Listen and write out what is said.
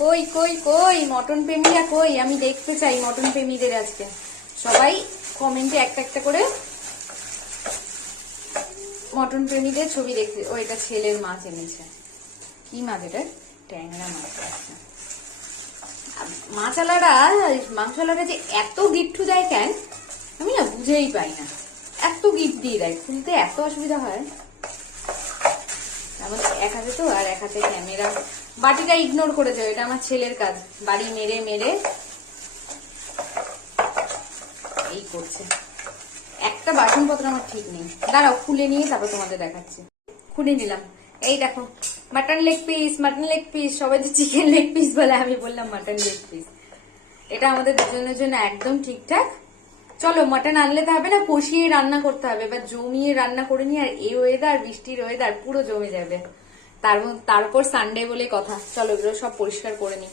কই কই কই মটন প্রেমীরা কই? আমি দেখতে চাই মটন প্রেমীদের। আজকে সবাই কমেন্টে একটা একটা করে মটন প্রেমীদের ছবি দেখতে। ও এটা ছেলের মাছ এনেছে। কি মাছ এটা? ট্যাংরা মাছ। মাছালারা মাংসওয়ালারা যে এত গিট্টু দেয় কেন আমি না বুঝেই পাই না। এত গিট দিয়ে দেয়, খুলতে এত অসুবিধা হয়। আমাদের এক হাতে তো, আর এক হাতে ক্যামেরা। বাটিটা ইগনোর করে যাও, এটা আমার ছেলের কাজ। বাড়ি মেরে মেরে এই করছে। একটা বাসনপত্র আমার ঠিক নেই। দাঁড়াও খুলে নিয়ে তারপর তোমাদের দেখাচ্ছি। খুলে নিলাম, এই দেখো mutton leg piece. Mutton leg piece, সবাই যে চিকেন লেগ পিস বলে, আমি বললাম মাটন লেগ পিস। এটা আমাদের দুজনের জন্য একদম ঠিকঠাক। চলো মাটন আনলে তো হবে না, কষিয়ে রান্না করতে হবে। এবার জমিয়ে রান্না করে নি। আর এই ওয়েদার, বৃষ্টির ওয়েদার, পুরো জমে যাবে। তার উপর সানডে বলে কথা। চলো এগুলো সব পরিষ্কার করে নি।